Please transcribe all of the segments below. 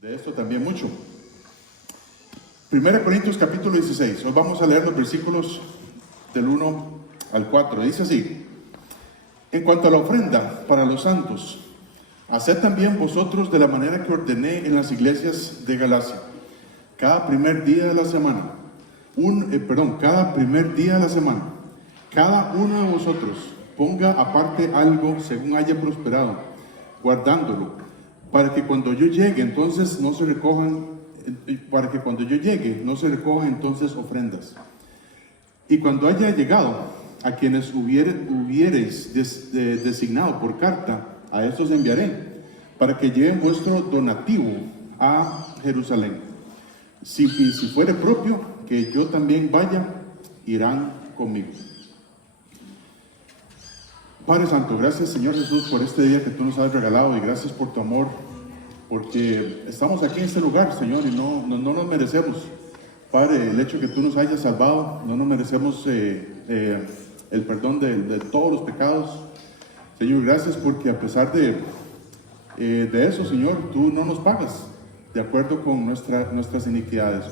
de esto también mucho. 1 Corintios capítulo 16, hoy vamos a leer los versículos del 1 al 4, dice así: en cuanto a la ofrenda para los santos, haced también vosotros de la manera que ordené en las iglesias de Galacia. Cada primer día de la semana, cada uno de vosotros ponga aparte algo según haya prosperado, guardándolo, para que cuando yo llegue entonces no se recojan entonces ofrendas. Y cuando haya llegado, a quienes hubiereis designado por carta, a estos enviaré, para que lleven vuestro donativo a Jerusalén. Si fuere propio, que yo también vaya, irán conmigo. Padre Santo, gracias Señor Jesús por este día que tú nos has regalado, y gracias por tu amor, porque estamos aquí en este lugar, Señor, y no nos merecemos, Padre, el hecho que tú nos hayas salvado. No nos merecemos el perdón de todos los pecados. Señor, gracias porque a pesar de eso, Señor, tú no nos pagas de acuerdo con nuestras iniquidades,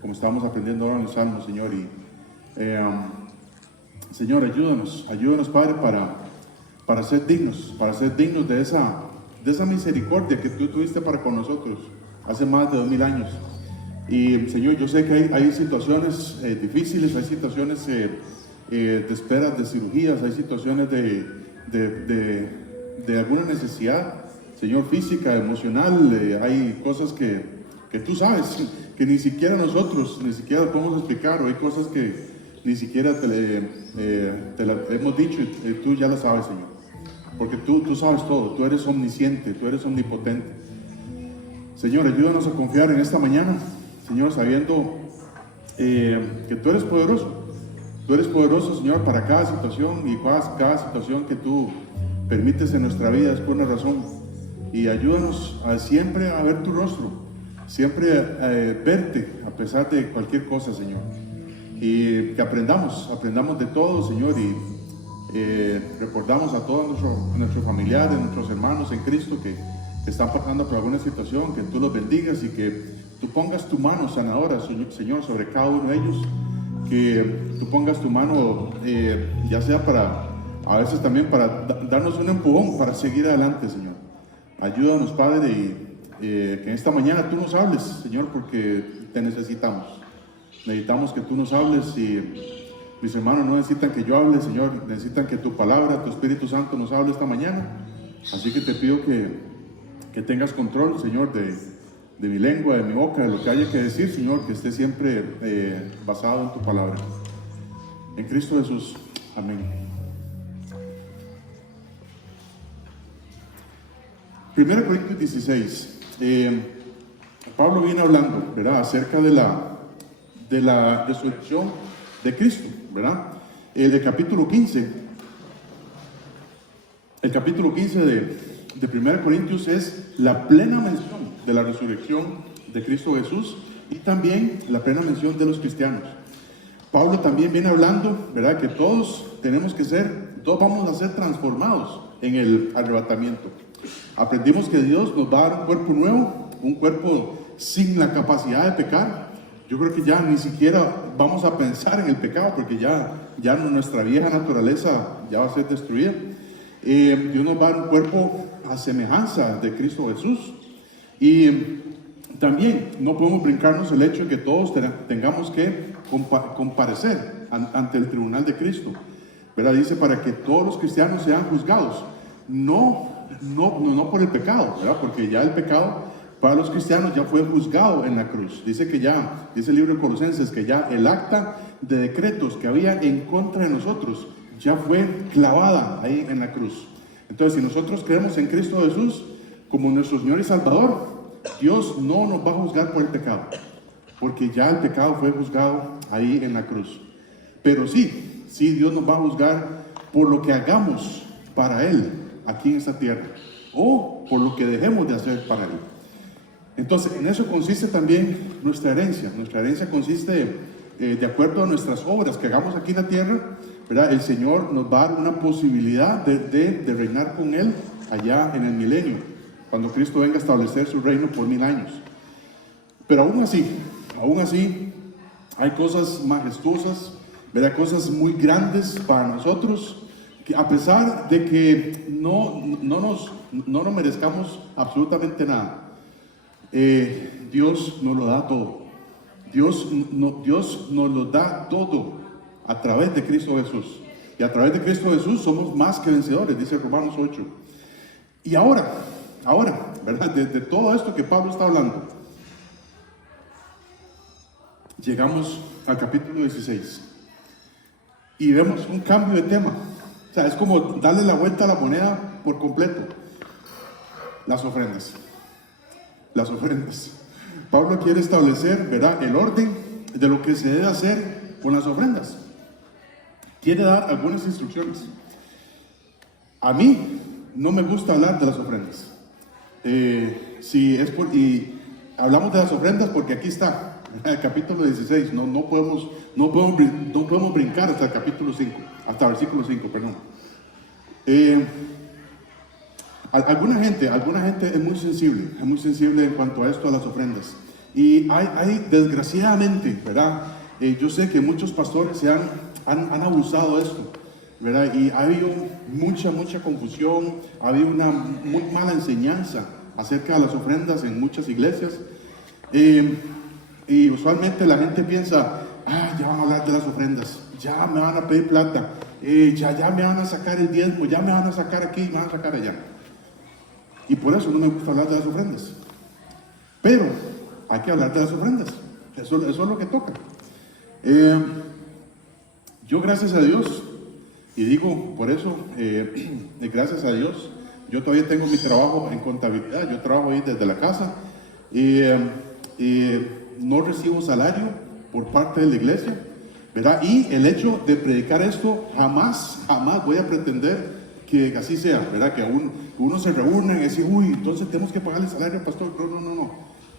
como estábamos aprendiendo ahora en los Salmos, Señor. Y Señor, ayúdanos, Padre, para ser dignos de esa misericordia que tú tuviste para con nosotros hace más de 2000 años. Y Señor, yo sé que hay situaciones difíciles, hay situaciones de esperas de cirugías, hay situaciones de alguna necesidad, Señor, física, emocional. Hay cosas que tú sabes, que ni siquiera nosotros podemos explicar, o hay cosas que ni siquiera te las hemos dicho, y tú ya las sabes, Señor, porque tú sabes todo, tú eres omnisciente, tú eres omnipotente. Señor, ayúdanos a confiar en esta mañana, Señor, sabiendo que tú eres poderoso, Señor, para cada situación, y cada situación que tú permites en nuestra vida es por una razón. Y ayúdanos siempre a ver tu rostro, siempre a verte a pesar de cualquier cosa, Señor. Y que aprendamos de todo, Señor, y recordamos a todos nuestros familiares, nuestros hermanos en Cristo que están pasando por alguna situación, que tú los bendigas y que tú pongas tu mano sanadora, Señor, sobre cada uno de ellos. Que tú pongas tu mano, ya sea a veces también para darnos un empujón para seguir adelante, Señor. Ayúdanos, Padre, y que en esta mañana tú nos hables, Señor, porque te necesitamos. Necesitamos que tú nos hables, y mis hermanos no necesitan que yo hable, Señor, necesitan que tu palabra, tu Espíritu Santo nos hable esta mañana. Así que te pido que tengas control, Señor, de mi lengua, de mi boca, de lo que haya que decir, Señor, que esté siempre basado en tu palabra. En Cristo Jesús. Amén. 1 Corintios 16. Pablo viene hablando, ¿verdad?, acerca de la resurrección de Cristo, ¿verdad? El capítulo 15 de 1 Corintios es la plena mención de la resurrección de Cristo Jesús, y también la plena mención de los cristianos. Pablo también viene hablando, ¿verdad?, que todos vamos a ser transformados en el arrebatamiento. Aprendimos que Dios nos va a dar un cuerpo nuevo, un cuerpo sin la capacidad de pecar. Yo creo que ya ni siquiera vamos a pensar en el pecado, porque ya nuestra vieja naturaleza ya va a ser destruida. Dios nos va a dar un cuerpo a semejanza de Cristo Jesús. Y también no podemos brincarnos el hecho de que todos tengamos que comparecer ante el tribunal de Cristo, ¿verdad? Dice, para que todos los cristianos sean juzgados, no por el pecado, ¿verdad? Porque ya el pecado para los cristianos ya fue juzgado en la cruz. Dice el libro de Colosenses, que ya el acta de decretos que había en contra de nosotros ya fue clavada ahí en la cruz. Entonces, si nosotros creemos en Cristo Jesús como nuestro Señor y Salvador, Dios no nos va a juzgar por el pecado, porque ya el pecado fue juzgado ahí en la cruz. Pero sí, Dios nos va a juzgar por lo que hagamos para Él aquí en esta tierra, o por lo que dejemos de hacer para Él. Entonces, en eso consiste también nuestra herencia. Nuestra herencia consiste, de acuerdo a nuestras obras que hagamos aquí en la tierra, ¿verdad? El Señor nos va a dar una posibilidad de reinar con Él allá en el milenio, cuando Cristo venga a establecer su reino por 1000 años. Pero aún así, hay cosas majestuosas, ¿verdad? Cosas muy grandes para nosotros, que a pesar de que no nos merezcamos absolutamente nada, Dios nos lo da todo. Dios nos lo da todo a través de Cristo Jesús. Y a través de Cristo Jesús somos más que vencedores, dice Romanos 8. Y ahora, ¿verdad? De todo esto que Pablo está hablando, llegamos al capítulo 16 y vemos un cambio de tema. O sea, es como darle la vuelta a la moneda por completo. Las ofrendas. Pablo quiere establecer, ¿verdad?, el orden de lo que se debe hacer con las ofrendas. Quiere dar algunas instrucciones. A mí no me gusta hablar de las ofrendas. Y hablamos de las ofrendas porque aquí está, el capítulo 16. No podemos brincar hasta el capítulo 5, hasta el versículo 5, perdón. Alguna gente es muy sensible en cuanto a esto, a las ofrendas. Y hay desgraciadamente, ¿verdad? Yo sé que muchos pastores han abusado de esto, ¿verdad? Y ha habido mucha confusión, ha habido una muy mala enseñanza acerca de las ofrendas en muchas iglesias. Y usualmente la gente piensa, ya van a hablar de las ofrendas, ya me van a pedir plata, ya me van a sacar el diezmo, ya me van a sacar aquí, me van a sacar allá. Y por eso no me gusta hablar de las ofrendas. Pero hay que hablar de las ofrendas. Eso es lo que toca. Yo, gracias a Dios, y digo por eso, gracias a Dios, yo todavía tengo mi trabajo en contabilidad. Yo trabajo ahí desde la casa y no recibo salario por parte de la iglesia, ¿verdad? Y el hecho de predicar esto, jamás voy a pretender que así sea, ¿verdad? Que uno se reúne y dice, entonces tenemos que pagarle salario al pastor.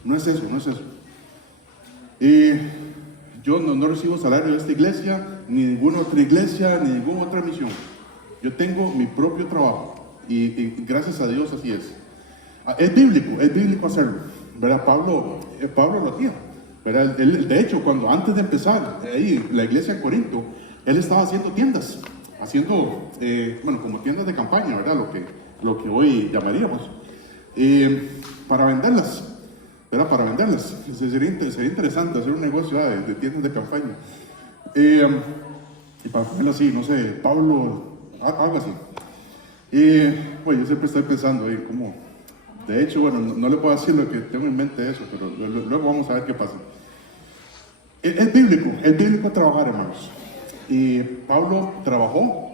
No es eso. Yo no recibo salario de esta iglesia, ni de ninguna otra iglesia, ni de ninguna otra misión. Yo tengo mi propio trabajo y gracias a Dios así es. Es bíblico hacerlo, ¿verdad? Pablo lo hacía, ¿verdad? Él, de hecho, antes de empezar ahí la iglesia en Corinto, él estaba haciendo tiendas, como tiendas de campaña, ¿verdad? Lo que hoy llamaríamos, para venderlas, ¿verdad? Para venderlas. Sería interesante hacer un negocio de tiendas de campaña. Y para ponerlo así, no sé, Pablo, algo así. Yo siempre estoy pensando ahí, como, de hecho, no le puedo decir lo que tengo en mente de eso, pero luego vamos a ver qué pasa. Es bíblico trabajar, hermanos. Y Pablo trabajó,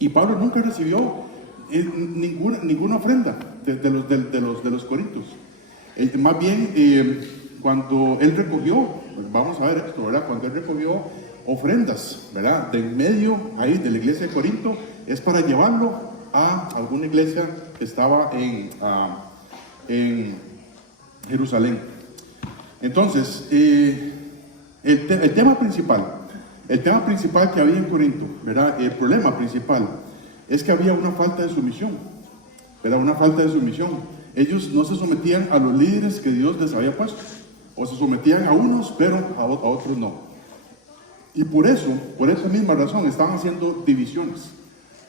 y Pablo nunca recibió ninguna ofrenda de los corintios. Más bien, cuando él recogió, vamos a ver esto, ¿verdad? Cuando él recogió ofrendas, ¿verdad?, de en medio ahí de la iglesia de Corinto, es para llevarlo a alguna iglesia que estaba en Jerusalén. Entonces, el tema principal que había en Corinto, ¿verdad? El problema principal es que había una falta de sumisión, ¿verdad? Una falta de sumisión. Ellos no se sometían a los líderes que Dios les había puesto, o se sometían a unos, pero a otros no. Y por esa misma razón estaban haciendo divisiones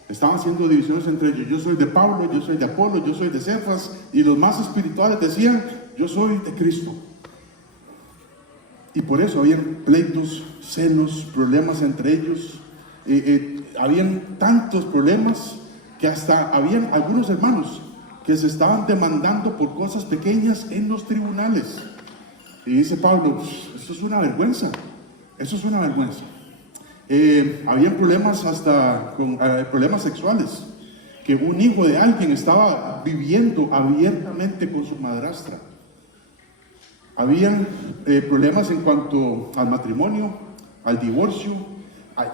entre ellos. Yo soy de Pablo, yo soy de Apolo, yo soy de Cefas, y los más espirituales decían, yo soy de Cristo. Y por eso habían pleitos, celos, problemas entre ellos. Habían tantos problemas que hasta habían algunos hermanos que se estaban demandando por cosas pequeñas en los tribunales. Y dice Pablo, esto es una vergüenza. Habían problemas hasta con problemas sexuales, que un hijo de alguien estaba viviendo abiertamente con su madrastra. Habían problemas en cuanto al matrimonio, al divorcio.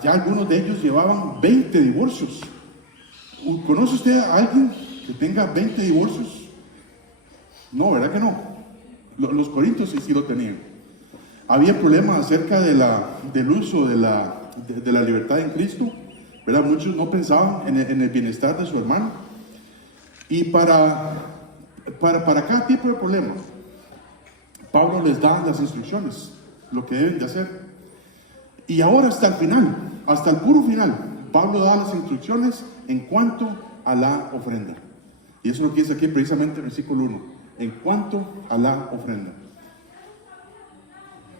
Ya algunos de ellos llevaban 20 divorcios. ¿Conoce usted a alguien que tenga 20 divorcios? No, ¿verdad que no? Los corintios sí lo tenían. Había problemas acerca del uso de la libertad en Cristo, ¿verdad? Muchos no pensaban en el bienestar de su hermano. Y para Para cada tipo de problema, Pablo les da las instrucciones, lo que deben de hacer. Y ahora hasta el final, hasta el puro final, Pablo da las instrucciones en cuanto a la ofrenda. Y eso es lo que dice aquí precisamente el versículo 1, en cuanto a la ofrenda.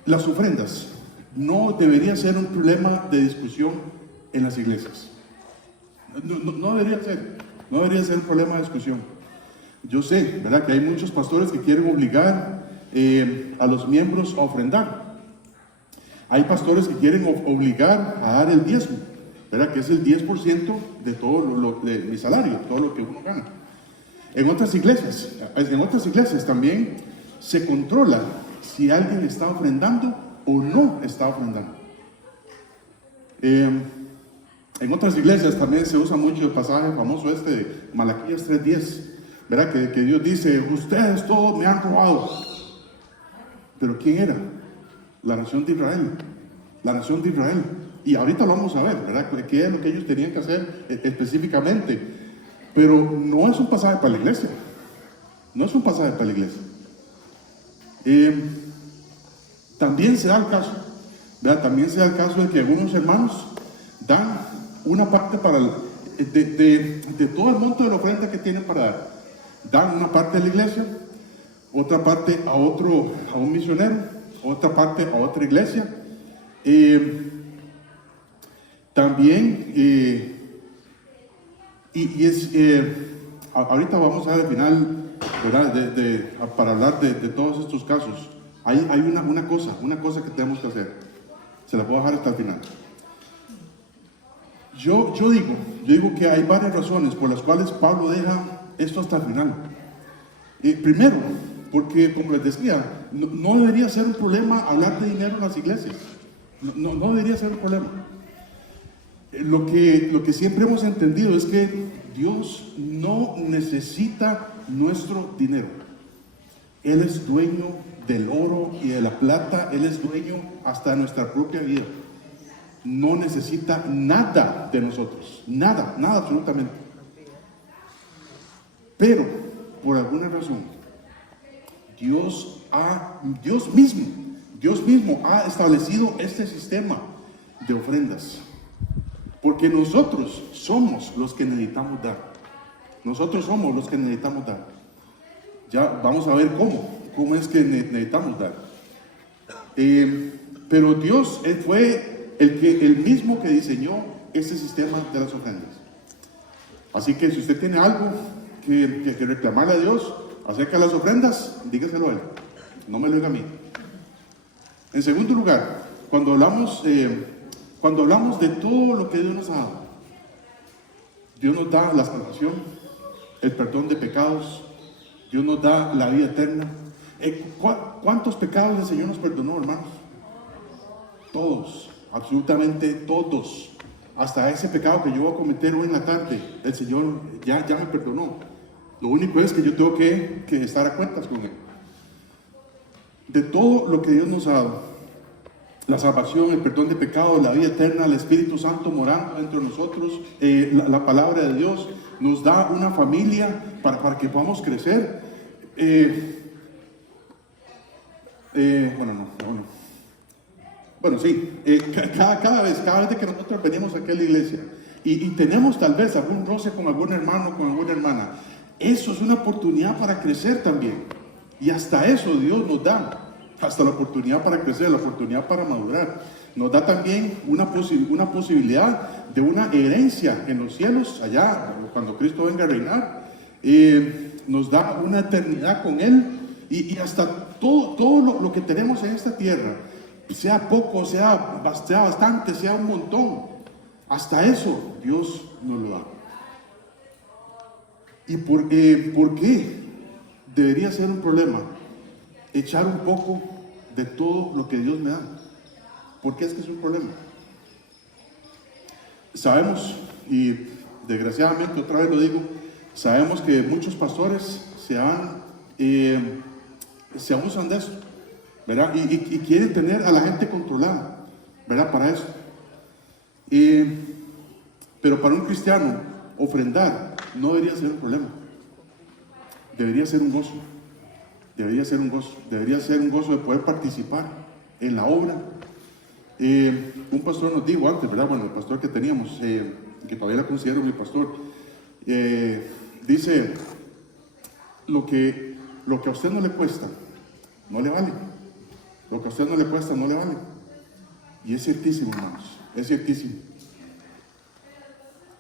Las ofrendas no debería ser un problema de discusión en las iglesias. No debería ser un problema de discusión. Yo sé, ¿verdad?, que hay muchos pastores que quieren obligar a los miembros a ofrendar. Hay pastores que quieren obligar a dar el diezmo, ¿verdad?, que es el 10% de todo de mi salario, todo lo que uno gana. En otras iglesias también se controla si alguien está ofrendando o no está ofrendando. En otras iglesias también se usa mucho el pasaje famoso de Malaquías 3:10, ¿verdad? Que Dios dice: ustedes todos me han robado. Pero ¿quién era? La nación de Israel. La nación de Israel. Y ahorita lo vamos a ver, ¿verdad?, qué es lo que ellos tenían que hacer específicamente. Pero no es un pasaje para la iglesia. No es un pasaje para la iglesia. También se da el caso, ¿verdad? También se da el caso de que algunos hermanos dan una parte de todo el monto de la ofrenda que tienen para dar. Dan una parte a la iglesia, otra parte a un misionero, otra parte a otra iglesia. También, ahorita vamos a ver al final, ¿verdad?, para hablar de todos estos casos. Hay una cosa que tenemos que hacer. Se la puedo dejar hasta el final. Yo digo que hay varias razones por las cuales Pablo deja esto hasta el final. Primero, porque, como les decía, no debería ser un problema hablar de dinero en las iglesias. No debería ser un problema. Lo que siempre hemos entendido es que Dios no necesita nuestro dinero. Él es dueño del oro y de la plata. Él es dueño hasta de nuestra propia vida. No necesita nada de nosotros. Nada absolutamente. Pero, por alguna razón, Dios mismo ha establecido este sistema de ofrendas. Porque nosotros somos los que necesitamos dar. Nosotros somos los que necesitamos dar. Ya vamos a ver cómo es que necesitamos dar. Pero Dios fue el mismo que diseñó este sistema de las ofrendas. Así que si usted tiene algo que reclamarle a Dios acerca de las ofrendas, dígaselo a Él. No me lo diga a mí. En segundo lugar, cuando hablamos de todo lo que Dios nos ha dado, Dios nos da la salvación, el perdón de pecados, Dios nos da la vida eterna. ¿Cuántos pecados el Señor nos perdonó, hermanos? Todos, absolutamente todos. Hasta ese pecado que yo voy a cometer hoy en la tarde, el Señor ya me perdonó. Lo único es que yo tengo que estar a cuentas con Él. De todo lo que Dios nos ha dado, la salvación, el perdón de pecados, la vida eterna, el Espíritu Santo morando entre nosotros, la palabra de Dios nos da una familia para que podamos crecer. Bueno, sí, cada vez que nosotros venimos aquí a la iglesia y tenemos tal vez algún roce con algún hermano, con alguna hermana, eso es una oportunidad para crecer también. Y hasta eso Dios nos da. Hasta la oportunidad para crecer, la oportunidad para madurar. Nos da también una posibilidad de una herencia en los cielos, allá, cuando Cristo venga a reinar. Nos da una eternidad con Él. Y hasta todo lo que tenemos en esta tierra, sea poco, sea bastante, sea un montón, hasta eso Dios nos lo da. ¿Y por qué debería ser un problema echar un poco de todo lo que Dios me da? ¿Por qué es que es un problema? Sabemos, y desgraciadamente otra vez lo digo, sabemos que muchos pastores se abusan de eso, ¿verdad? Y quieren tener a la gente controlada, ¿verdad? Para eso. Pero para un cristiano, ofrendar no debería ser un problema. debería ser un gozo. Debería ser un gozo. Debería ser un gozo de poder participar en la obra. Un pastor nos dijo antes, ¿verdad? Bueno, el pastor que teníamos, que todavía la considero mi pastor, dice, lo que a usted no le cuesta, no le vale. Lo que a usted no le cuesta, no le vale. Y es ciertísimo, hermanos, es ciertísimo.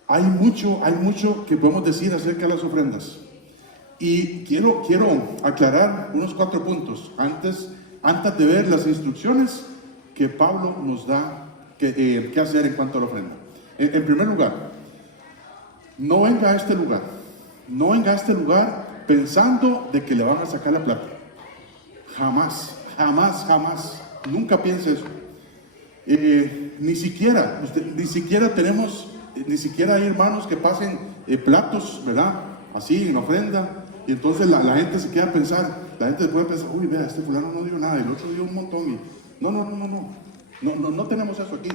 Hay mucho que podemos decir acerca de las ofrendas. Y quiero aclarar unos 4 puntos antes de ver las instrucciones que Pablo nos da que hacer en cuanto a la ofrenda. En primer lugar, no venga a este lugar pensando de que le van a sacar la plata. Jamás, nunca piense eso. Ni siquiera hay hermanos que pasen platos, ¿verdad? Así en la ofrenda. Y entonces la gente se queda a pensar, la gente puede pensar, uy, vea, este fulano no dio nada, el otro dio un montón. Y no tenemos eso aquí.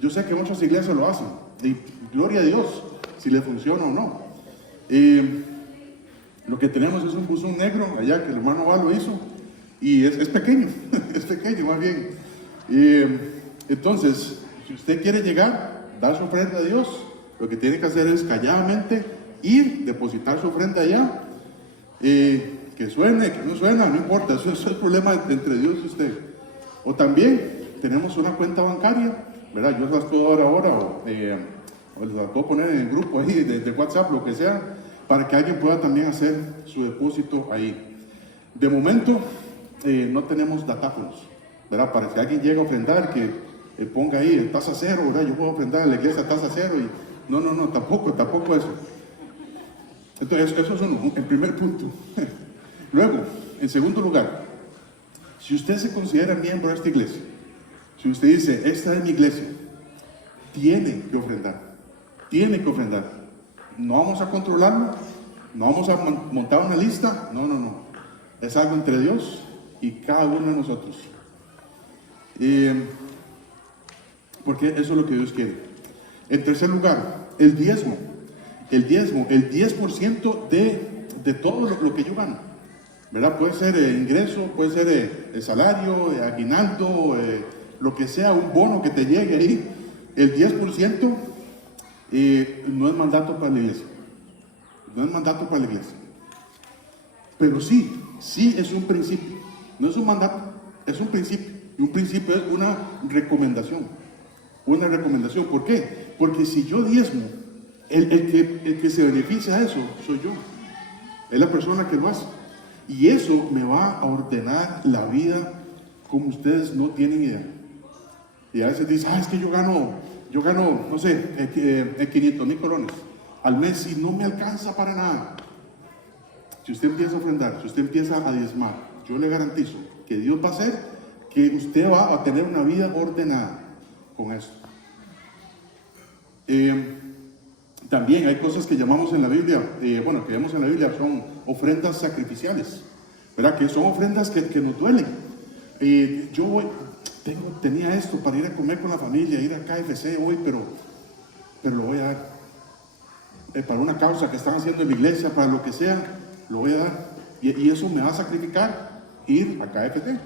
Yo sé que muchas iglesias lo hacen, y gloria a Dios, si le funciona o no. Lo que tenemos es un buzón negro, allá que el hermano Val hizo, y es pequeño, es pequeño más bien. Entonces, si usted quiere llegar, dar su ofrenda a Dios, lo que tiene que hacer es calladamente ir, depositar su ofrenda allá. Que suene, que no suena, no importa, eso es el problema entre Dios y usted. O también tenemos una cuenta bancaria, ¿verdad? Yo las puedo dar ahora, o las puedo poner en el grupo ahí de WhatsApp, lo que sea, para que alguien pueda también hacer su depósito ahí. De momento, no tenemos datáfonos, ¿verdad? Para que alguien llegue a ofrendar, que ponga ahí tasa cero, ¿verdad? Yo puedo ofrendar a la iglesia tasa cero, y no, tampoco eso. Entonces, eso es el primer punto. Luego, en segundo lugar, si usted se considera miembro de esta iglesia, si usted dice, esta es mi iglesia, tiene que ofrendar. No vamos a controlarlo, no vamos a montar una lista, no. Es algo entre Dios y cada uno de nosotros. Porque eso es lo que Dios quiere. En tercer lugar, el diezmo. El 10% de todo lo que yo gano, ¿verdad? Puede ser ingreso, puede ser salario, aguinaldo, lo que sea, un bono que te llegue ahí. El 10% no es mandato para la iglesia. Pero sí es un principio. No es un mandato, es un principio. Y un principio es una recomendación. ¿Por qué? Porque si yo diezmo, el que se beneficia de eso soy yo. Es la persona que lo hace. Y eso me va a ordenar la vida como ustedes no tienen idea. Y a veces dicen, es que yo gano, no sé, 500,000 colones al mes y no me alcanza para nada. Si usted empieza a ofrendar, si usted empieza a diezmar, yo le garantizo que Dios va a hacer que usted va a tener una vida ordenada con eso. También hay cosas que llamamos en la Biblia, que vemos en la Biblia, son ofrendas sacrificiales, ¿verdad? Que son ofrendas que nos duelen. Tenía esto para ir a comer con la familia, ir a KFC hoy, pero lo voy a dar. Para una causa que están haciendo en la iglesia, para lo que sea, lo voy a dar. Y eso me va a sacrificar ir a KFC.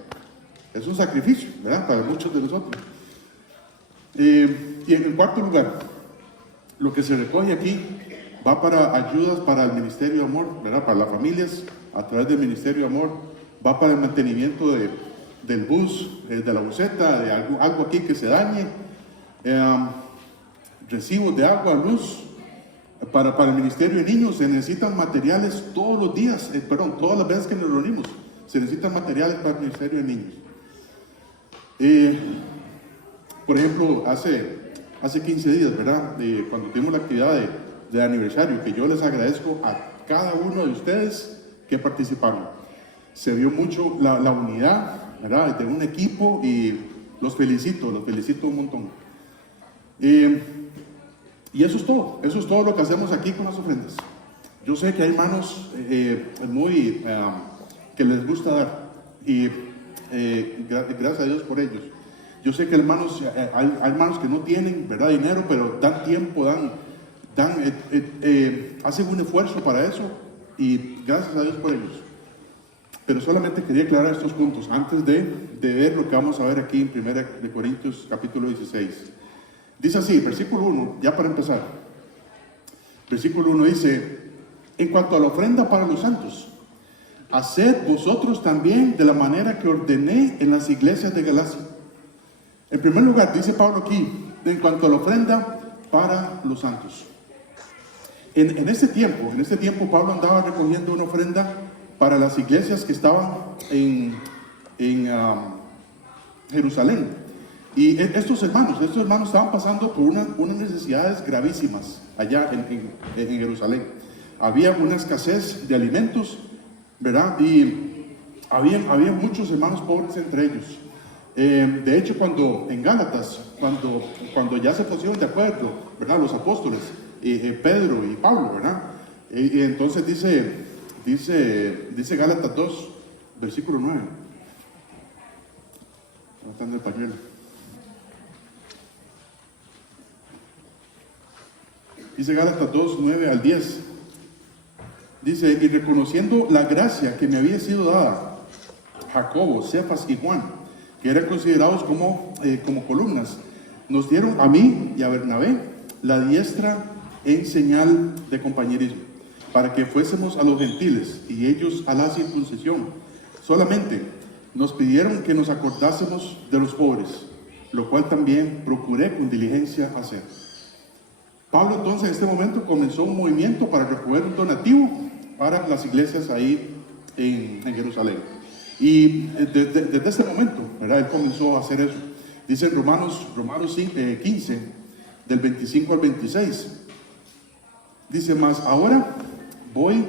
Es un sacrificio, ¿verdad? Para muchos de nosotros. Y en cuarto lugar, lo que se recoge aquí va para ayudas para el Ministerio de Amor, ¿verdad? Para las familias, a través del Ministerio de Amor, va para el mantenimiento del bus, de la buseta, de algo aquí que se dañe, recibos de agua, luz. Para el Ministerio de Niños se necesitan materiales todos los días, todas las veces que nos reunimos, se necesitan materiales para el Ministerio de Niños. Por ejemplo, hace 15 días, ¿verdad? Cuando tuvimos la actividad de aniversario, que yo les agradezco a cada uno de ustedes que participaron. Se vio mucho la unidad, ¿verdad? De un equipo, y los felicito un montón. Y eso es todo lo que hacemos aquí con las ofrendas. Yo sé que hay hermanos que les gusta dar, y gracias a Dios por ellos. Yo sé que hay hermanos que no tienen, ¿verdad?, dinero, pero dan tiempo, hacen un esfuerzo para eso, y gracias a Dios por ellos. Pero solamente quería aclarar estos puntos antes de ver lo que vamos a ver aquí en 1 Corintios capítulo 16. Dice así, versículo 1, ya para empezar. Versículo 1 dice: en cuanto a la ofrenda para los santos, haced vosotros también de la manera que ordené en las iglesias de Galacia. En primer lugar, dice Pablo aquí, en cuanto a la ofrenda para los santos. En este tiempo Pablo andaba recogiendo una ofrenda para las iglesias que estaban en Jerusalén. Y estos hermanos estaban pasando por unas necesidades gravísimas allá en Jerusalén. Había una escasez de alimentos, ¿verdad? Y había muchos hermanos pobres entre ellos. De hecho, en Gálatas, cuando ya se pusieron de acuerdo, ¿verdad? Los apóstoles, Pedro y Pablo, ¿verdad? Y entonces dice Gálatas 2, versículo 9. Anotando el pañuelo. Dice Gálatas 2, 9 al 10. Dice: y reconociendo la gracia que me había sido dada, Jacobo, Cefas y Juan, que eran considerados como columnas, nos dieron a mí y a Bernabé la diestra en señal de compañerismo, para que fuésemos a los gentiles y ellos a la circuncisión. Solamente nos pidieron que nos acordásemos de los pobres, lo cual también procuré con diligencia hacer. Pablo entonces en este momento comenzó un movimiento para recoger un donativo para las iglesias ahí en Jerusalén. Y desde este momento, ¿verdad?, él comenzó a hacer eso. Dice en Romanos 15, del 25 al 26. Dice: mas ahora voy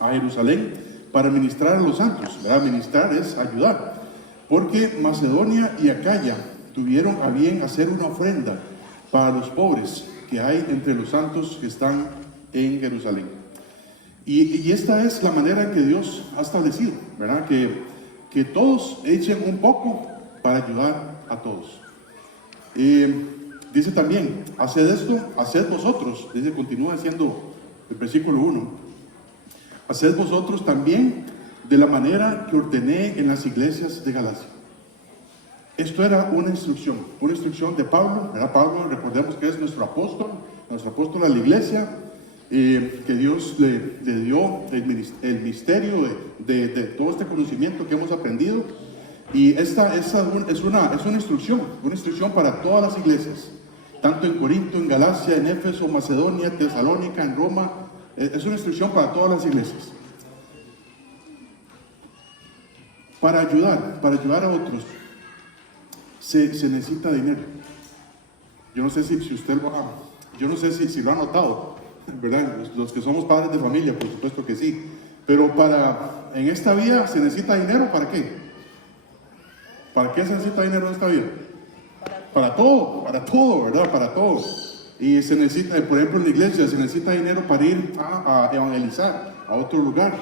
a Jerusalén para ministrar a los santos, ¿verdad? Ministrar es ayudar, porque Macedonia y Acaya tuvieron a bien hacer una ofrenda para los pobres que hay entre los santos que están en Jerusalén. Y esta es la manera en que Dios ha establecido, ¿verdad? Que todos echen un poco para ayudar a todos. Dice también: haced esto, haced vosotros, continúa diciendo el versículo 1, haced vosotros también de la manera que ordené en las iglesias de Galacia. Esto era una instrucción de Pablo, ¿verdad? Pablo, recordemos que es nuestro apóstol a la iglesia, que Dios le dio el misterio de todo este conocimiento que hemos aprendido. Y esta es una instrucción para todas las iglesias, tanto en Corinto, en Galacia, en Éfeso, Macedonia, Tesalónica, en Roma. Es una instrucción para todas las iglesias. Para ayudar a otros, se necesita dinero. Yo no sé si usted si lo ha notado, ¿verdad? Los que somos padres de familia, por supuesto que sí. Pero en esta vida se necesita dinero. ¿Para qué? ¿Para qué se necesita dinero en esta vida? Para todo, ¿verdad? Para todo. Y se necesita, por ejemplo, en la iglesia se necesita dinero para ir a evangelizar a otro lugar,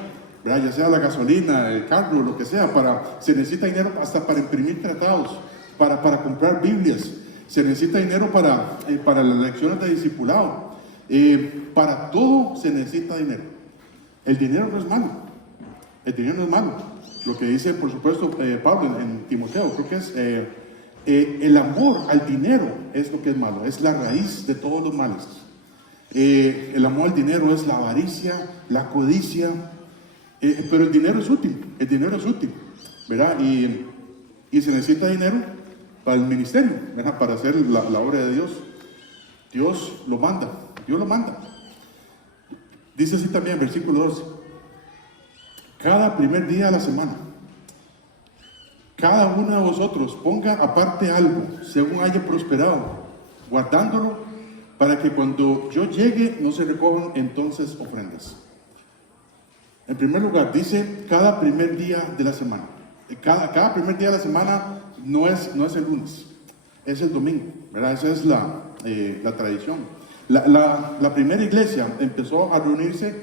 ¿verdad? Ya sea la gasolina, el carro, lo que sea. Se necesita dinero hasta para imprimir tratados, para comprar Biblias. Se necesita dinero para las lecciones de discipulado. Para todo se necesita dinero. El dinero no es malo. El dinero no es malo. Lo que dice, por supuesto, Pablo en Timoteo, creo que es el amor al dinero es lo que es malo. Es la raíz de todos los males. El amor al dinero es la avaricia, la codicia. Pero el dinero es útil. ¿Verdad? Y se necesita dinero para el ministerio, ¿verdad? Para hacer la obra de Dios. Dios lo manda. Dice así también, versículo 12: cada primer día de la semana, cada uno de vosotros ponga aparte algo, según haya prosperado, guardándolo, para que cuando yo llegue no se recojan entonces ofrendas. En primer lugar, dice cada primer día de la semana. Cada primer día de la semana no es el lunes, es el domingo, ¿verdad? Esa es la tradición. La primera iglesia empezó a reunirse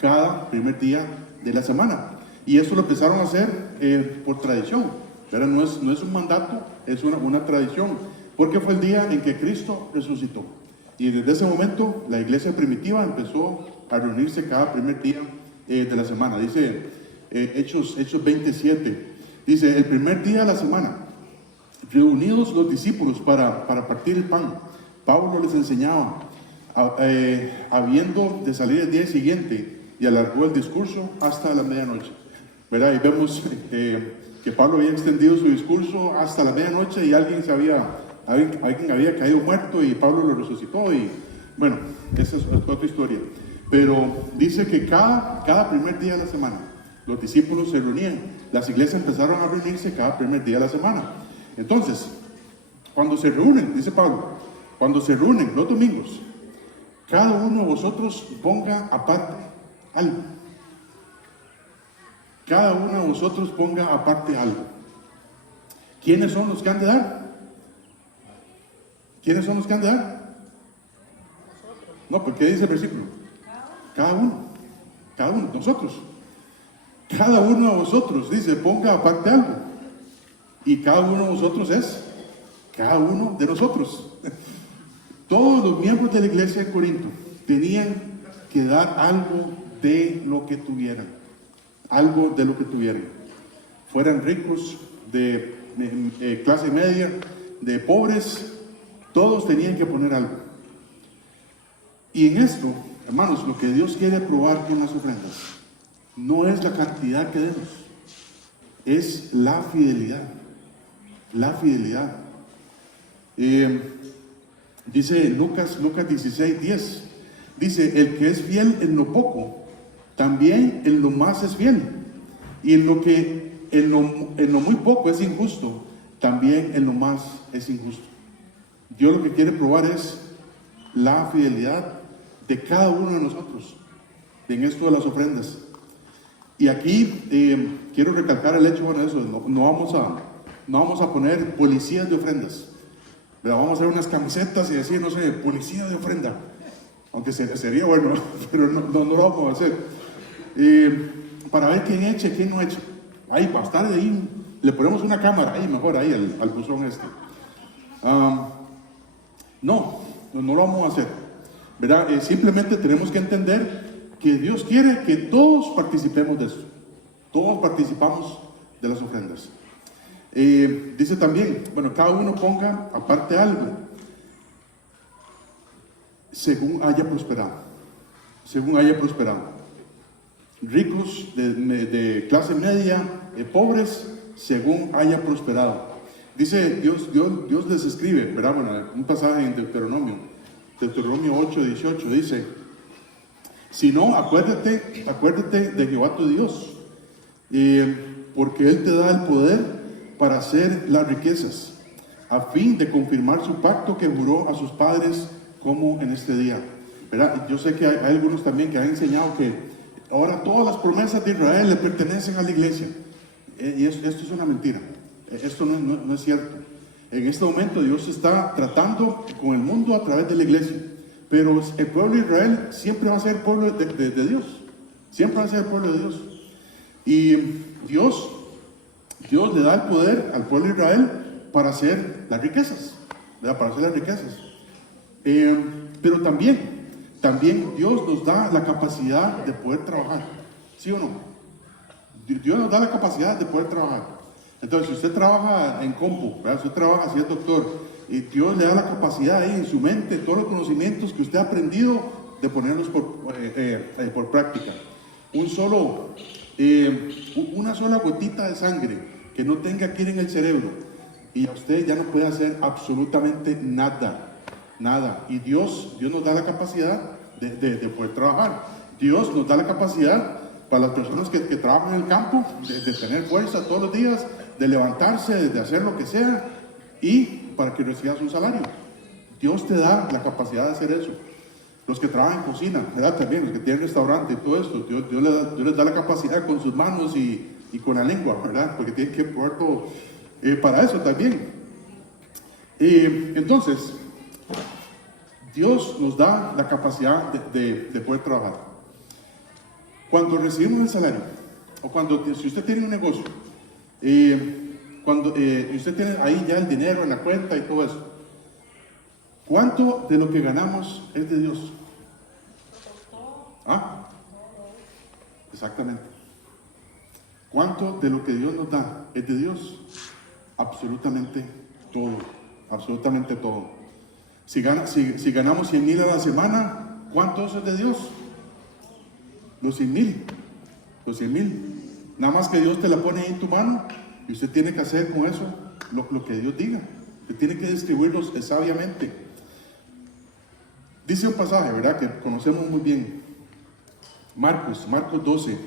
cada primer día de la semana, y eso lo empezaron a hacer por tradición, ¿verdad? No es un mandato, es una tradición, porque fue el día en que Cristo resucitó. Y desde ese momento la iglesia primitiva empezó a reunirse cada primer día de la semana. Dice Hechos 27, dice, el primer día de la semana, reunidos los discípulos para partir el pan, Pablo les enseñaba, habiendo de salir el día siguiente, y alargó el discurso hasta la medianoche. ¿Verdad? Y vemos que Pablo había extendido su discurso hasta la medianoche y alguien había caído muerto y Pablo lo resucitó. Y bueno, esa es otra historia. Pero dice que cada primer día de la semana los discípulos se reunían. Las iglesias empezaron a reunirse cada primer día de la semana. Entonces, cuando se reúnen, dice Pablo, cuando se reúnen los domingos, cada uno de vosotros ponga aparte algo. Cada uno de vosotros ponga aparte algo. ¿Quiénes son los que han de dar? ¿Quiénes son los que han de dar? No, ¿por qué dice el versículo? Cada uno, nosotros. Cada uno de vosotros, dice, ponga aparte algo. Y cada uno de vosotros es cada uno de nosotros. Todos los miembros de la iglesia de Corinto tenían que dar algo de lo que tuvieran. Algo de lo que tuvieran. Fueran ricos, de clase media, de pobres, todos tenían que poner algo. Y en esto, hermanos, lo que Dios quiere probar con las ofrendas no es la cantidad que demos, es la fidelidad. La fidelidad. Dice Lucas 16:10, dice, el que es fiel en lo poco, también en lo más es fiel, y en lo muy poco es injusto, también en lo más es injusto. Dios lo que quiere probar es la fidelidad de cada uno de nosotros en esto de las ofrendas. Y aquí quiero recalcar el hecho, bueno, eso, no vamos a poner policías de ofrendas. Pero vamos a hacer unas camisetas y decir, no sé, policía de ofrenda. Aunque sería bueno, pero no lo vamos a hacer. Para ver quién echa y quién no echa. Ahí, para estar ahí, le ponemos una cámara, ahí mejor, ahí al buzón este. No lo vamos a hacer. ¿Verdad? Simplemente tenemos que entender que Dios quiere que todos participemos de eso. Todos participamos de las ofrendas. Dice también, bueno, cada uno ponga aparte algo según haya prosperado. Según haya prosperado. Ricos de clase media, pobres, según haya prosperado. Dice Dios les escribe, ¿verdad? Bueno, un pasaje en Deuteronomio 8:18 dice, si no, acuérdate de Jehová tu Dios, porque Él te da el poder para hacer las riquezas, a fin de confirmar su pacto que juró a sus padres como en este día. ¿Verdad? Yo sé que hay algunos también que han enseñado que ahora todas las promesas de Israel le pertenecen a la iglesia. Y esto es una mentira. Esto no es cierto. En este momento Dios está tratando con el mundo a través de la iglesia. Pero el pueblo de Israel siempre va a ser el pueblo de Dios. Siempre va a ser el pueblo de Dios. Y Dios le da el poder al pueblo de Israel para hacer las riquezas, ¿verdad? Para hacer las riquezas. Pero también Dios nos da la capacidad de poder trabajar, ¿sí o no? Dios nos da la capacidad de poder trabajar. Entonces, si usted trabaja en compu, ¿verdad? Si usted trabaja, si es doctor, y Dios le da la capacidad ahí en su mente, todos los conocimientos que usted ha aprendido, de ponerlos por práctica. Una sola gotita de sangre que no tenga que ir en el cerebro y a usted ya no puede hacer absolutamente nada. Y Dios nos da la capacidad de poder trabajar. Dios nos da la capacidad para las personas que trabajan en el campo de tener fuerza todos los días, de levantarse, de hacer lo que sea y para que recibas un salario. Dios te da la capacidad de hacer eso. Los que trabajan en cocina, ¿verdad? También los que tienen restaurante y todo esto, Dios les da la capacidad con sus manos y con la lengua, ¿verdad? Porque tienen que probar todo para eso también. Entonces, Dios nos da la capacidad de poder trabajar. Cuando recibimos el salario, o si usted tiene un negocio, cuando usted tiene ahí ya el dinero en la cuenta y todo eso, ¿cuánto de lo que ganamos es de Dios? ¿Ah? Exactamente. ¿Cuánto de lo que Dios nos da es de Dios? Absolutamente todo. Absolutamente todo. Si ganamos 100,000 a la semana, ¿cuánto eso es de Dios? Los 100,000. Los 100,000. Nada más que Dios te la pone ahí en tu mano y usted tiene que hacer con eso lo que Dios diga. Usted tiene que distribuirlos sabiamente. Dice un pasaje, ¿verdad?, que conocemos muy bien. Marcos 12,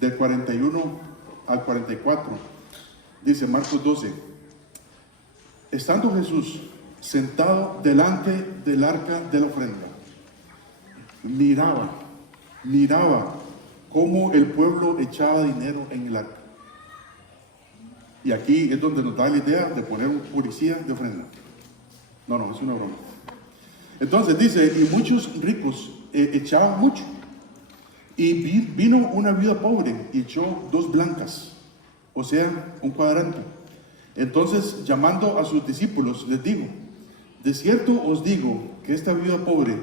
del 41 al 44. Dice Marcos 12: estando Jesús sentado delante del arca de la ofrenda, miraba cómo el pueblo echaba dinero en el arca. Y aquí es donde nos da la idea de poner un policía de ofrenda. No, es una broma. Entonces dice, y muchos ricos echaban mucho. Y vino una viuda pobre y echó 2 blancas, o sea, un cuadrante. Entonces, llamando a sus discípulos, les dijo: de cierto os digo que esta viuda pobre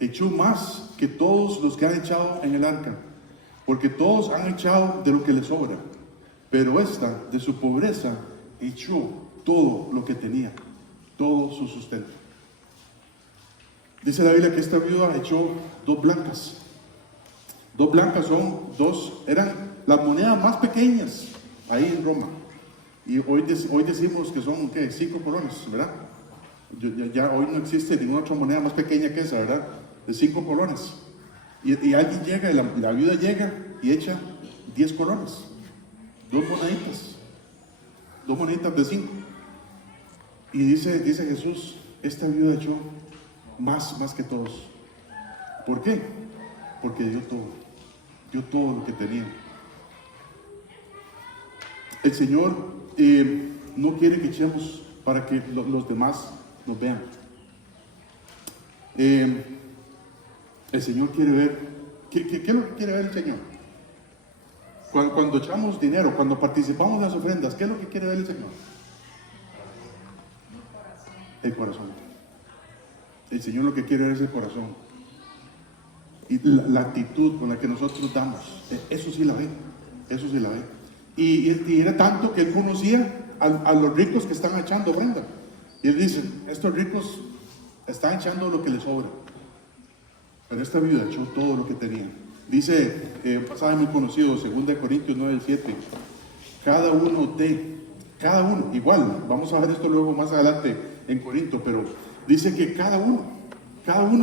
echó más que todos los que han echado en el arca, porque todos han echado de lo que les sobra, pero esta, de su pobreza, echó todo lo que tenía, todo su sustento. Dice la Biblia que esta viuda echó 2 blancas. 2 blancas eran las monedas más pequeñas ahí en Roma. Y hoy decimos que son, ¿qué?, 5 colones, ¿verdad? Ya hoy no existe ninguna otra moneda más pequeña que esa, ¿verdad? De 5 colones. Y alguien llega, y la viuda llega y echa 10 colones. 2 moneditas de 5. Y dice Jesús, esta viuda echó más que todos. ¿Por qué? Porque dio todo lo que tenía. El Señor no quiere que echemos para que los demás nos vean. El Señor quiere ver, ¿qué es lo que quiere ver el Señor? Cuando echamos dinero, cuando participamos en las ofrendas, ¿qué es lo que quiere ver el Señor? El corazón. El Señor lo que quiere ver es el corazón. Y la actitud con la que nosotros damos, eso sí la ve. Y era tanto que él conocía a los ricos que están echando ofrenda. Y él dice, estos ricos están echando lo que les sobra, pero esta viuda echó todo lo que tenía. Dice, un pasaje muy conocido, 2 Corintios 9:7, cada uno, igual, vamos a ver esto luego más adelante en Corinto, pero dice que cada uno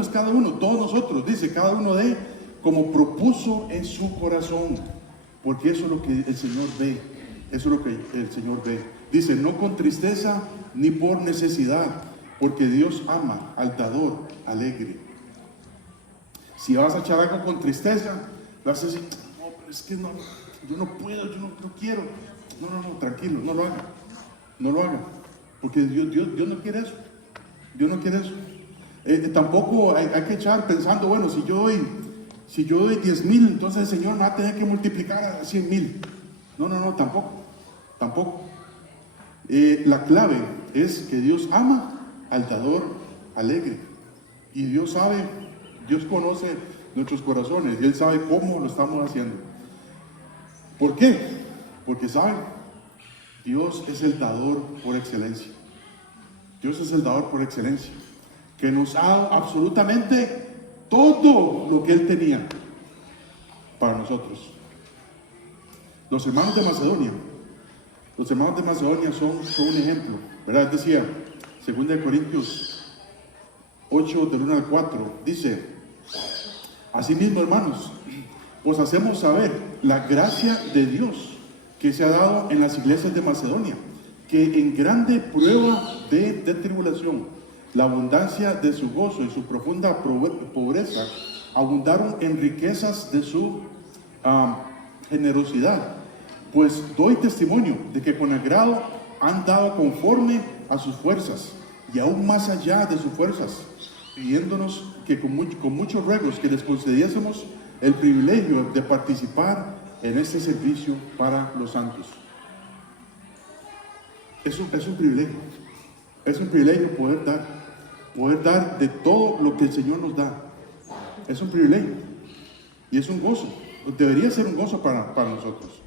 es cada uno, todos nosotros, dice, cada uno de como propuso en su corazón, porque eso es lo que el Señor ve, Dice, no con tristeza ni por necesidad, porque Dios ama al dador alegre. Si vas a echar algo con tristeza, vas a decir, no, pero es que no, yo no puedo, yo no quiero. No, tranquilo, no lo haga, porque Dios no quiere eso. Tampoco hay que echar pensando, bueno, si yo doy 10,000, entonces el Señor me va a tener que multiplicar a 100,000. No, tampoco. La clave es que Dios ama al dador alegre. Y Dios conoce nuestros corazones y Él sabe cómo lo estamos haciendo. ¿Por qué? Porque sabe, Dios es el dador por excelencia. Que nos ha dado absolutamente todo lo que Él tenía para nosotros. Los hermanos de Macedonia son un ejemplo, ¿verdad? Decía, 2 Corintios 8, del 1 al 4, dice, asimismo, hermanos, os hacemos saber la gracia de Dios que se ha dado en las iglesias de Macedonia, que en grande prueba de tribulación, la abundancia de su gozo y su profunda pobreza abundaron en riquezas de su generosidad. Pues doy testimonio de que con agrado han dado conforme a sus fuerzas y aún más allá de sus fuerzas, pidiéndonos que con muchos ruegos que les concediésemos el privilegio de participar en este servicio para los santos. Es un privilegio poder dar de todo lo que el Señor nos da. Es un privilegio. Y es un gozo, debería ser un gozo para nosotros.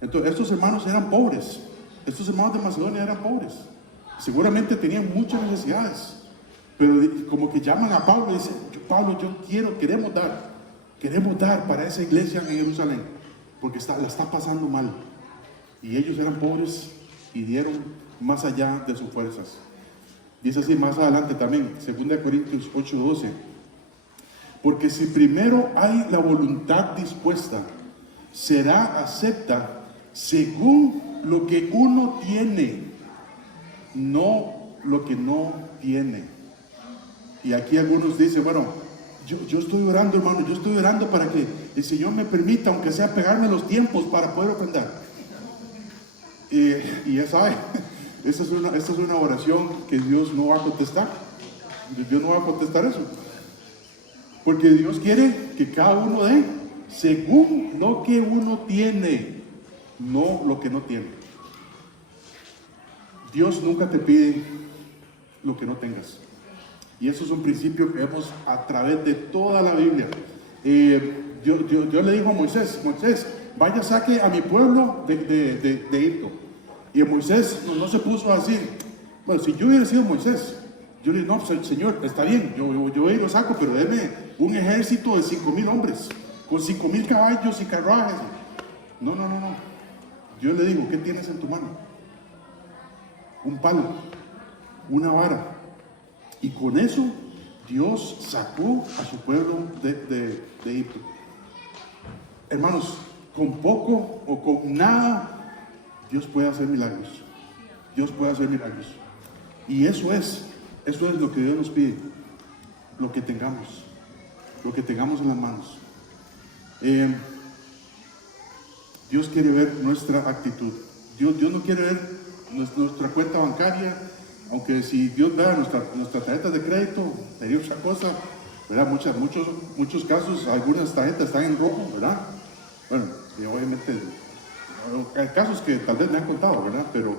Entonces, estos hermanos eran pobres, estos hermanos de Macedonia eran pobres, seguramente tenían muchas necesidades, pero como que llaman a Pablo y dicen: Pablo, queremos dar para esa iglesia en Jerusalén, porque la está pasando mal. Y ellos eran pobres y dieron más allá de sus fuerzas. Dice así más adelante también, 2 Corintios 8:12: porque si primero hay la voluntad dispuesta, será acepta según lo que uno tiene, no lo que no tiene. Y aquí algunos dicen: bueno, yo estoy orando, hermano, yo estoy orando para que el Señor me permita, aunque sea pegarme los tiempos para poder ofrendar. Y ya sabe, esta es una oración que Dios no va a contestar. Dios no va a contestar eso, porque Dios quiere que cada uno dé según lo que uno tiene, no lo que no tiene. Dios nunca te pide lo que no tengas. Y eso es un principio que vemos a través de toda la Biblia. Dios le dijo a Moisés: vaya, saque a mi pueblo de Egipto. Y Moisés no se puso a decir: bueno, si yo hubiera sido Moisés, yo le digo: no, pues, Señor, está bien, yo lo saco, pero déme un ejército de 5,000 hombres, con 5,000 caballos y carruajes. No. Yo le digo: ¿qué tienes en tu mano? Un palo, una vara. Y con eso Dios sacó a su pueblo de Egipto. Hermanos, con poco o con nada, Dios puede hacer milagros. Dios puede hacer milagros. Y eso es lo que Dios nos pide. Lo que tengamos en las manos. Dios quiere ver nuestra actitud. Dios no quiere ver nuestra cuenta bancaria, aunque si Dios vea nuestras tarjetas de crédito, sería otra cosa, ¿verdad? Muchos casos, algunas tarjetas están en rojo, ¿verdad? Bueno, y obviamente hay casos que tal vez me han contado, ¿verdad? Pero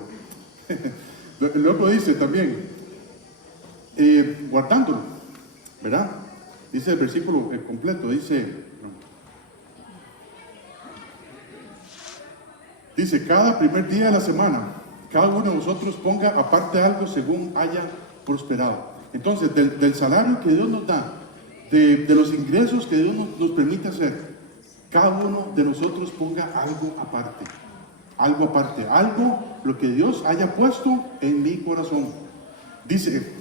luego dice también, guardándolo, ¿verdad? Dice el versículo completo, dice: cada primer día de la semana, cada uno de nosotros ponga aparte algo según haya prosperado. Entonces, del salario que Dios nos da, de los ingresos que Dios nos permite hacer, cada uno de nosotros ponga algo aparte, algo lo que Dios haya puesto en mi corazón. Dice: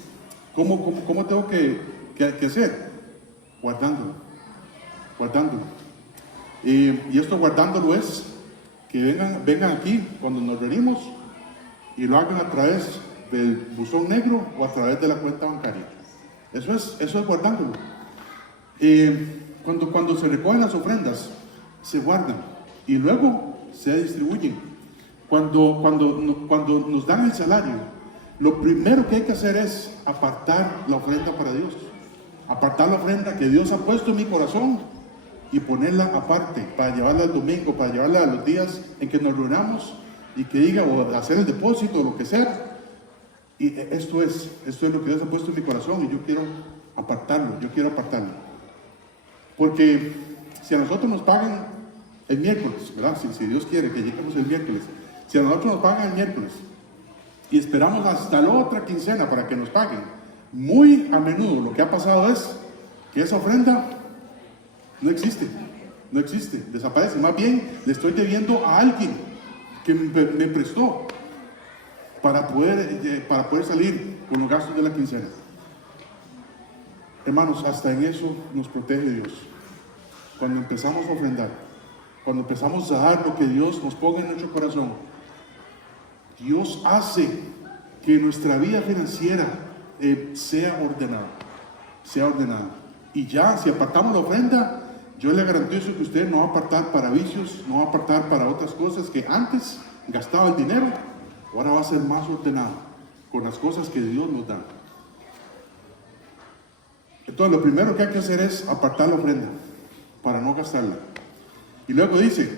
¿cómo tengo que hacer? Guardándolo. Y esto guardándolo es que vengan aquí cuando nos reunimos y lo hagan a través del buzón negro o a través de la cuenta bancaria. Eso es guardándolo. Cuando se recogen las ofrendas, se guardan y luego se distribuyen. Cuando nos dan el salario, lo primero que hay que hacer es apartar la ofrenda para Dios. Apartar la ofrenda que Dios ha puesto en mi corazón y ponerla aparte para llevarla al domingo, para llevarla a los días en que nos reunamos y que diga, o hacer el depósito o lo que sea. Y esto es lo que Dios ha puesto en mi corazón y yo quiero apartarlo. Porque si a nosotros nos pagan el miércoles, ¿verdad? Si Dios quiere que lleguemos el miércoles, si a nosotros nos pagan el miércoles y esperamos hasta la otra quincena para que nos paguen, muy a menudo lo que ha pasado es que esa ofrenda no existe, desaparece. Más bien le estoy debiendo a alguien que me prestó para poder salir con los gastos de la quincena. Hermanos, hasta en eso nos protege Dios. Cuando empezamos a ofrendar, cuando empezamos a dar lo que Dios nos ponga en nuestro corazón, Dios hace que nuestra vida financiera sea ordenada. Y ya, si apartamos la ofrenda, yo le garantizo que usted no va a apartar para vicios, no va a apartar para otras cosas que antes gastaba el dinero, ahora va a ser más ordenado con las cosas que Dios nos da. Entonces, lo primero que hay que hacer es apartar la ofrenda para no gastarla. Y luego dice,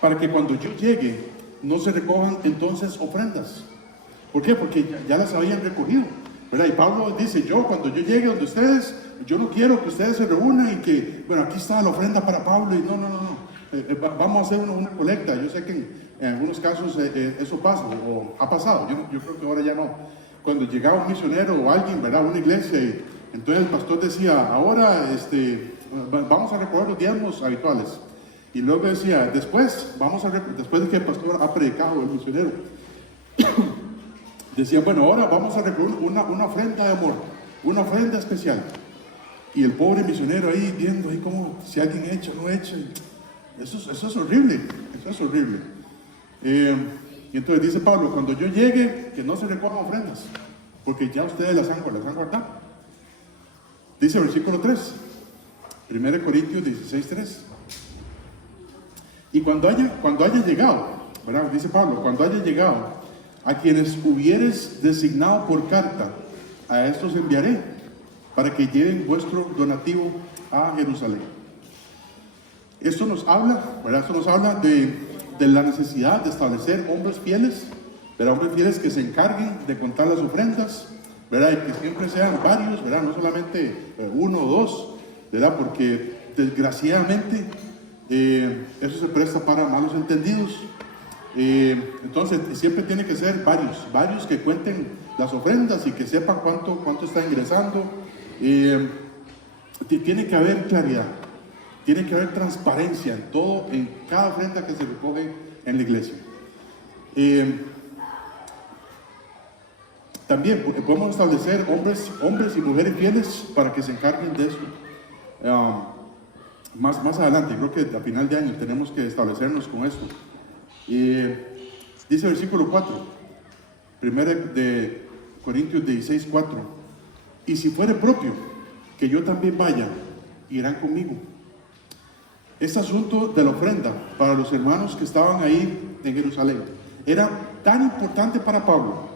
para que cuando yo llegue no se recojan entonces ofrendas. ¿Por qué? Porque ya las habían recogido. ¿verdad? Y Pablo dice, cuando yo llegue donde ustedes, yo no quiero que ustedes se reúnan y que, bueno, aquí está la ofrenda para Pablo, y no. Vamos a hacer una colecta. Yo sé que en algunos casos eso pasa, o ha pasado, yo creo que ahora ya no. Cuando llegaba un misionero o alguien, ¿verdad?, a una iglesia, y entonces el pastor decía, ahora vamos a recoger los diezmos habituales. Y luego decía, después de que el pastor ha predicado, el misionero, decía, bueno, ahora vamos a recoger una ofrenda de amor, una ofrenda especial. Y el pobre misionero ahí viendo ahí como si alguien echa o no echa. Eso es horrible, eso es horrible. Y entonces dice Pablo, cuando yo llegue, que no se recojan ofrendas, porque ya ustedes las han guardado. Dice el versículo 3, 1 Corintios 16:3. Y cuando haya llegado, ¿verdad? Dice Pablo, cuando haya llegado, a quienes hubieres designado por carta, a estos enviaré, para que lleven vuestro donativo a Jerusalén. Esto nos habla, ¿verdad? Esto nos habla de la necesidad de establecer hombres fieles, ¿verdad? Hombres fieles que se encarguen de contar las ofrendas, ¿verdad? Y que siempre sean varios, ¿verdad? No solamente uno o dos, ¿verdad? Porque desgraciadamente eso se presta para malos entendidos. Entonces siempre tiene que ser varios que cuenten las ofrendas y que sepan cuánto está ingresando. Tiene que haber claridad, tiene que haber transparencia en todo, en cada ofrenda que se recoge en la iglesia. También podemos establecer hombres y mujeres fieles para que se encarguen de eso. Más adelante, creo que a final de año tenemos que establecernos con eso. Dice el versículo 4, 1 de Corintios 16:4, y si fuere propio que yo también vaya, irán conmigo. Este asunto de la ofrenda para los hermanos que estaban ahí en Jerusalén era tan importante para Pablo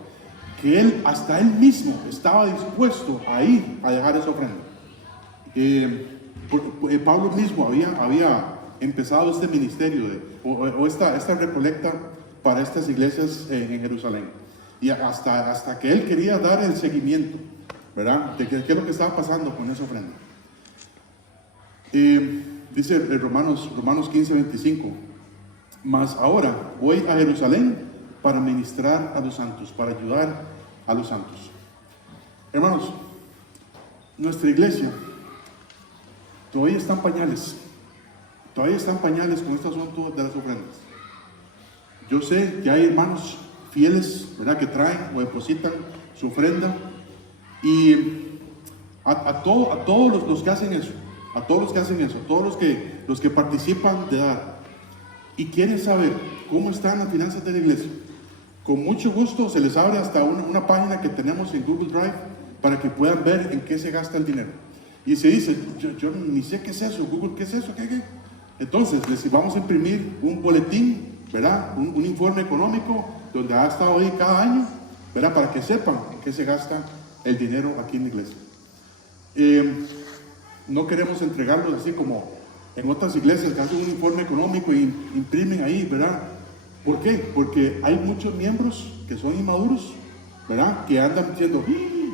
que hasta él mismo estaba dispuesto a ir a dejar esa ofrenda. Pablo mismo había empezado este ministerio esta recolecta para estas iglesias en Jerusalén, y hasta que él quería dar el seguimiento, ¿verdad?, de qué es lo que estaba pasando con esa ofrenda. Dice Romanos 15:25, mas ahora voy a Jerusalén para ministrar a los santos, para ayudar a los santos. Hermanos, nuestra iglesia todavía está en pañales. Todavía están pañales con este asunto de las ofrendas. Yo sé que hay hermanos fieles, ¿verdad?, que traen o depositan su ofrenda, y a todos los que hacen eso, todos los que participan de dar y quieren saber cómo están las finanzas de la iglesia, con mucho gusto se les abre hasta una página que tenemos en Google Drive para que puedan ver en qué se gasta el dinero. Y se dice, yo ni sé qué es eso, Google, ¿qué es eso? ¿Qué? Entonces, les vamos a imprimir un boletín, ¿verdad? Un informe económico donde ha estado ahí cada año, ¿verdad? Para que sepan en qué se gasta el dinero aquí en la iglesia. No queremos entregarlos así como en otras iglesias que hacen un informe económico y imprimen ahí, ¿verdad? ¿Por qué? Porque hay muchos miembros que son inmaduros, ¿verdad? Que andan diciendo,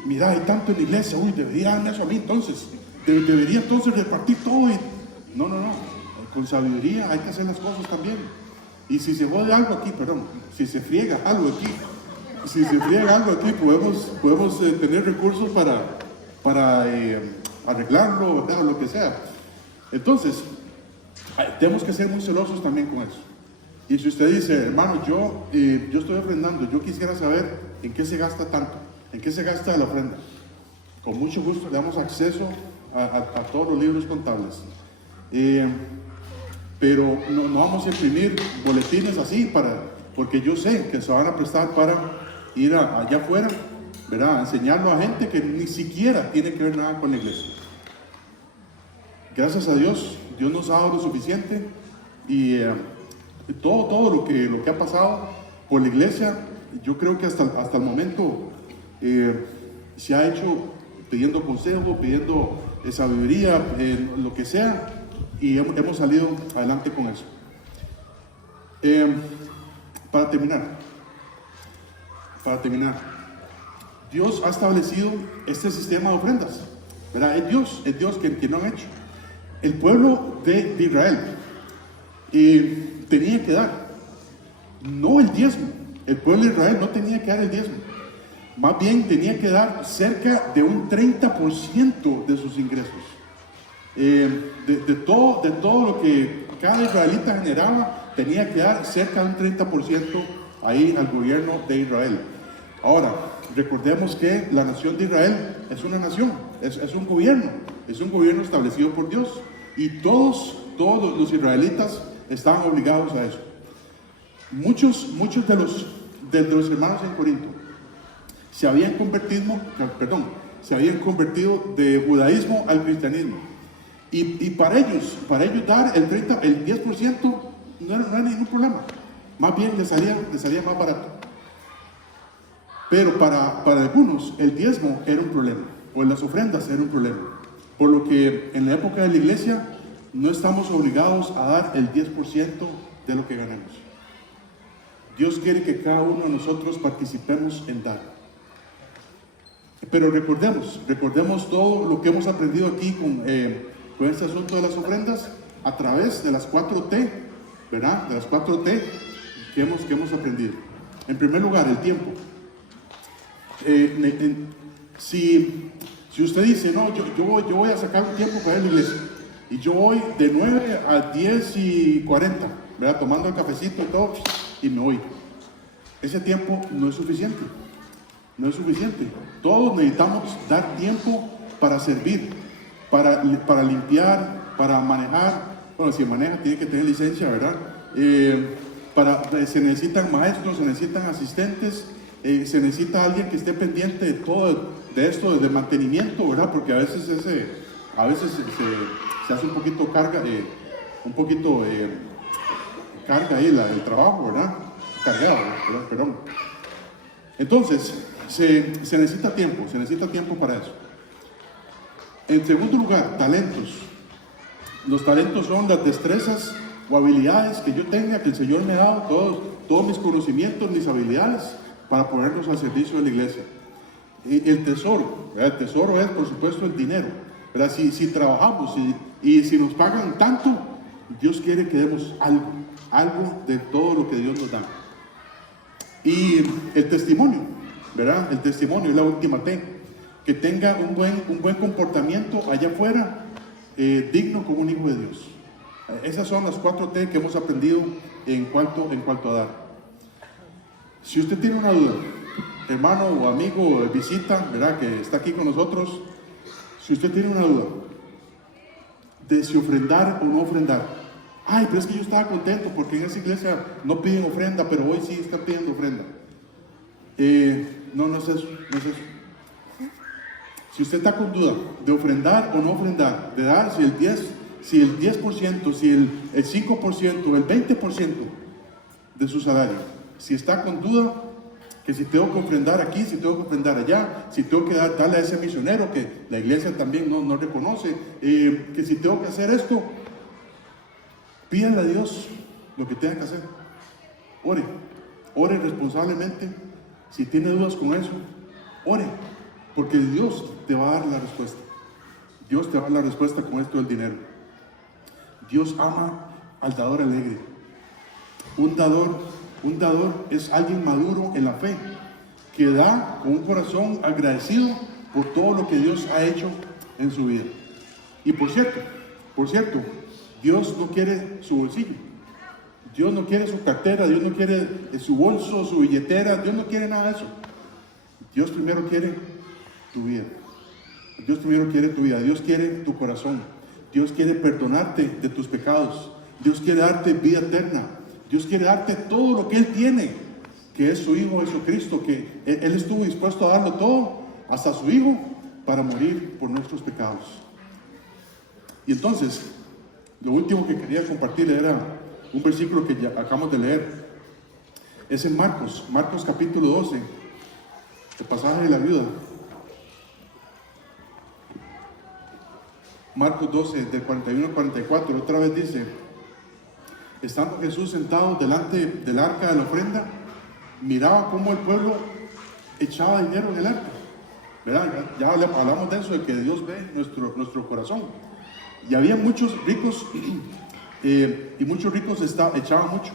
mira, hay tanto en la iglesia, debería darme eso a mí entonces, debería entonces repartir todo. No, con sabiduría hay que hacer las cosas también. Y si se jode algo aquí, si se friega algo aquí, podemos tener recursos para arreglarlo, ¿verdad?, o lo que sea. Entonces, tenemos que ser muy celosos también con eso. Y si usted dice, hermano, yo estoy ofrendando, yo quisiera saber en qué se gasta tanto, en qué se gasta la ofrenda, con mucho gusto le damos acceso a todos los libros contables. Pero no vamos a imprimir boletines así porque yo sé que se van a prestar para ir allá afuera, ¿verdad?, a enseñarlo a gente que ni siquiera tiene que ver nada con la iglesia. Gracias a Dios nos ha dado lo suficiente, y todo lo que ha pasado por la iglesia, yo creo que hasta el momento se ha hecho pidiendo consejo, pidiendo sabiduría, lo que sea, y hemos salido adelante con eso. Para terminar, Dios ha establecido este sistema de ofrendas, ¿verdad? Es Dios quien lo ha hecho. El pueblo de Israel tenía que dar, no el diezmo. El pueblo de Israel no tenía que dar el diezmo. Más bien tenía que dar cerca de un 30% de sus ingresos. De todo lo que cada israelita generaba, tenía que dar cerca de un 30% ahí al gobierno de Israel. Ahora, recordemos que la nación de Israel es una nación, es un gobierno establecido por Dios. Y todos los israelitas estaban obligados a eso. Muchos de los hermanos en Corinto se habían convertido de judaísmo al cristianismo. Y para ellos dar el 10% no era ningún problema. Más bien les salía más barato. Pero para algunos el diezmo era un problema, o las ofrendas eran un problema. Por lo que en la época de la iglesia no estamos obligados a dar el 10% de lo que ganamos. Dios quiere que cada uno de nosotros participemos en dar. Pero recordemos todo lo que hemos aprendido aquí con este asunto de las ofrendas a través de las 4T, ¿verdad? De las 4T que hemos aprendido. En primer lugar, el tiempo. Si usted dice, no, yo voy a sacar un tiempo para ir a la iglesia, y yo voy de 9 a 10:40, ¿verdad? Tomando el cafecito y todo, y me voy. Ese tiempo no es suficiente. No es suficiente. Todos necesitamos dar tiempo para servir, para limpiar, para manejar. Bueno, si maneja tiene que tener licencia, ¿verdad? Se necesitan maestros, se necesitan asistentes, se necesita alguien que esté pendiente de todo, de esto, de mantenimiento, ¿verdad? Porque a veces se hace un poquito carga ahí el trabajo, ¿verdad? Cargado, ¿verdad? Perdón. Entonces, se necesita tiempo para eso. En segundo lugar, talentos. Los talentos son las destrezas o habilidades que yo tenga, que el Señor me ha dado, todos mis conocimientos, mis habilidades, para ponerlos al servicio de la iglesia. El tesoro, ¿verdad? El tesoro es, por supuesto, el dinero, ¿verdad? Si trabajamos y si nos pagan tanto, Dios quiere que demos algo de todo lo que Dios nos da. Y el testimonio, ¿verdad? El testimonio es la última T. Que tenga un buen comportamiento allá afuera, digno como un hijo de Dios. Esas son las 4T que hemos aprendido en cuanto a dar. Si usted tiene una duda, hermano o amigo, visita, ¿verdad? Que está aquí con nosotros. Si usted tiene una duda de si ofrendar o no ofrendar, ay, pero es que yo estaba contento porque en esa iglesia no piden ofrenda, pero hoy sí están pidiendo ofrenda. No es eso. Si usted está con duda de ofrendar o no ofrendar, de dar si el 10%, si el 5%, el 20% de su salario, si está con duda, que si tengo que ofrendar aquí, si tengo que ofrendar allá, si tengo que darle a ese misionero que la iglesia también no reconoce, que si tengo que hacer esto, pídale a Dios lo que tenga que hacer. Ore responsablemente. Si tiene dudas con eso, ore, porque Dios te va a dar la respuesta. Dios te va a dar la respuesta con esto del dinero. Dios ama al dador alegre. Un dador es alguien maduro en la fe, que da con un corazón agradecido por todo lo que Dios ha hecho en su vida. Y por cierto, Dios no quiere su bolsillo, Dios no quiere su cartera, Dios no quiere su bolso, su billetera, Dios no quiere nada de eso. Dios primero quiere tu vida. Dios quiere tu corazón. Dios quiere perdonarte de tus pecados. Dios quiere darte vida eterna. Dios quiere darte todo lo que Él tiene, que es su Hijo Jesucristo, que Él estuvo dispuesto a darlo todo, hasta su Hijo, para morir por nuestros pecados. Y entonces, lo último que quería compartirle era un versículo que ya acabamos de leer. Es en Marcos capítulo 12, el pasaje de la viuda. Marcos 12, del 41 al 44, otra vez dice: estando Jesús sentado delante del arca de la ofrenda, miraba cómo el pueblo echaba dinero en el arca. ¿verdad? Ya hablamos de eso, de que Dios ve nuestro corazón. Y había muchos ricos, y muchos ricos echaban mucho.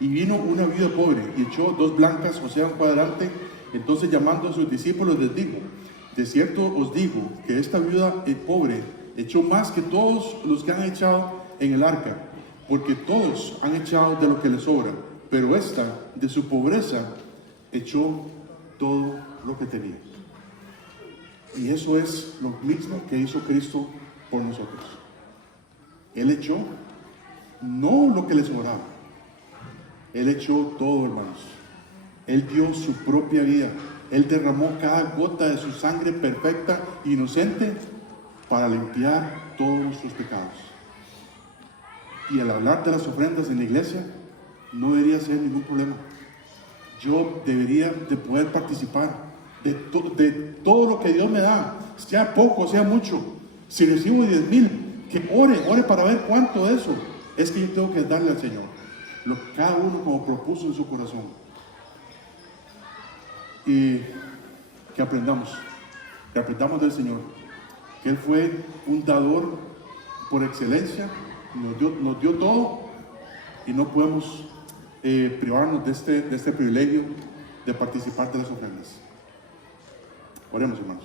Y vino una viuda pobre y echó 2 blancas, o sea, un cuadrante. Entonces, llamando a sus discípulos, les dijo: de cierto os digo que esta viuda pobre echó más que todos los que han echado en el arca, porque todos han echado de lo que les sobra, pero esta, de su pobreza, echó todo lo que tenía. Y eso es lo mismo que hizo Cristo por nosotros. Él echó no lo que le sobraba, Él echó todo, hermanos. Él dio su propia vida. Él derramó cada gota de su sangre perfecta e inocente para limpiar todos nuestros pecados. Y al hablar de las ofrendas en la iglesia, no debería ser ningún problema. Yo debería de poder participar de todo lo que Dios me da, sea poco, sea mucho. Si recibo 10,000, que ore para ver cuánto de eso es que yo tengo que darle al Señor. Cada uno como propuso en su corazón. Y que aprendamos del Señor, que Él fue un dador por excelencia, nos dio todo, y no podemos privarnos de este privilegio de participar de las ofrendas. Oremos, hermanos.